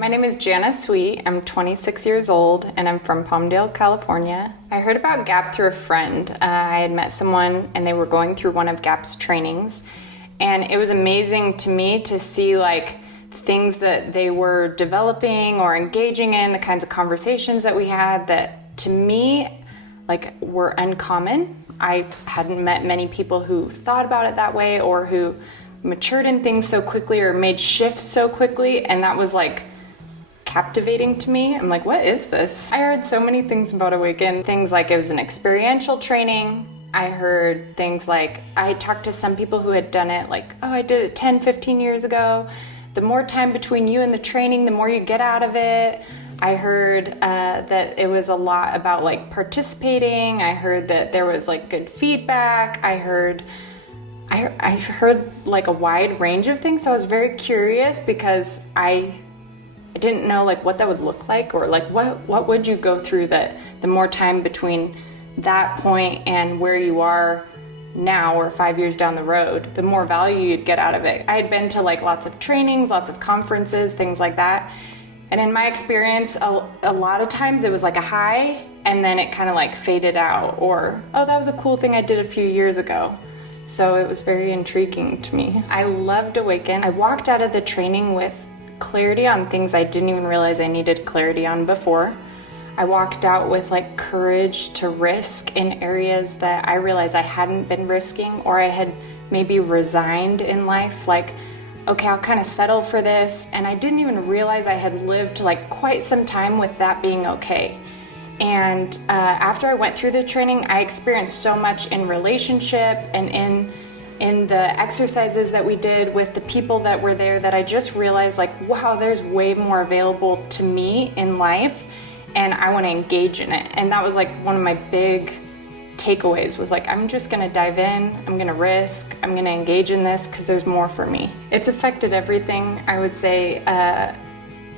My name is Jana Sweet. I'm 26 years old and I'm from Palmdale, California. I heard about GAP through a friend. I had met someone and they were going through one of GAP's trainings, and it was amazing to me to see things that they were developing or engaging in, the kinds of conversations that we had that to me were uncommon. I hadn't met many people who thought about it that way or who matured in things so quickly or made shifts so quickly, and that was captivating to me. I'm like, what is this? I heard so many things about Awaken. Things like it was an experiential training. I heard things like, I talked to some people who had done it I did it 10, 15 years ago. The more time between you and the training, the more you get out of it. I heard that it was a lot about participating. I heard that there was good feedback. I heard a wide range of things. So I was very curious because I didn't know what that would look like, or what would you go through that the more time between that point and where you are now or 5 years down the road, the more value you'd get out of it. I had been to lots of trainings, lots of conferences, things like that. And in my experience, a lot of times it was a high and then it kind of faded out, or, oh, that was a cool thing I did a few years ago. So it was very intriguing to me. I loved Awaken. I walked out of the training with clarity on things I didn't even realize I needed clarity on before. I walked out with courage to risk in areas that I realized I hadn't been risking, or I had maybe resigned in life. Okay, I'll kind of settle for this. And I didn't even realize I had lived quite some time with that being okay. And after I went through the training, I experienced so much in relationship and in the exercises that we did with the people that were there, that I just realized wow, there's way more available to me in life, and I want to engage in it. And that was one of my big takeaways was I'm just gonna dive in, I'm gonna risk, I'm gonna engage in this because there's more for me. It's affected everything. I would say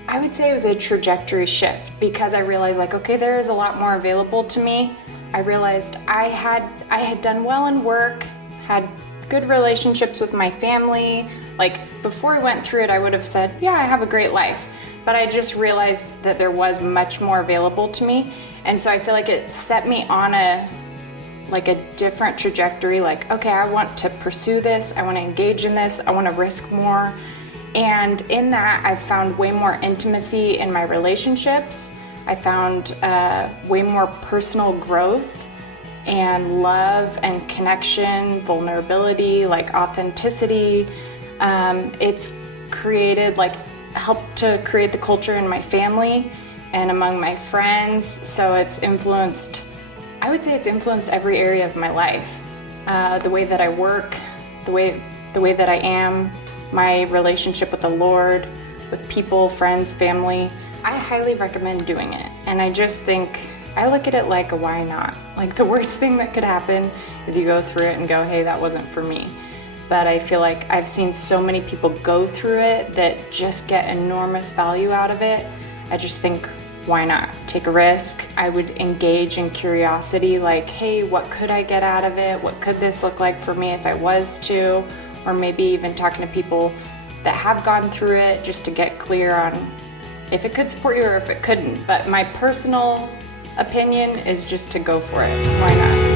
it was a trajectory shift because I realized okay, there is a lot more available to me. I realized I had done well in work, had good relationships with my family. Before I went through it, I would have said, yeah, I have a great life. But I just realized that there was much more available to me. And so I feel it set me on a different trajectory. Okay, I want to pursue this. I want to engage in this. I want to risk more. And in that, I've found way more intimacy in my relationships. I found way more personal growth and love and connection, vulnerability, authenticity. It's created, helped to create the culture in my family and among my friends. So it's influenced, I would say it's influenced every area of my life. The way that I work, the way that I am, my relationship with the Lord, with people, friends, family. I highly recommend doing it. And I just think, I look at it a why not? The worst thing that could happen is you go through it and go, hey, that wasn't for me. But I feel I've seen so many people go through it that just get enormous value out of it. I just think, why not? Take a risk. I would engage in curiosity, hey, what could I get out of it? What could this look like for me if I was to? Or maybe even talking to people that have gone through it just to get clear on if it could support you or if it couldn't. But my personal opinion is just to go for it. Why not?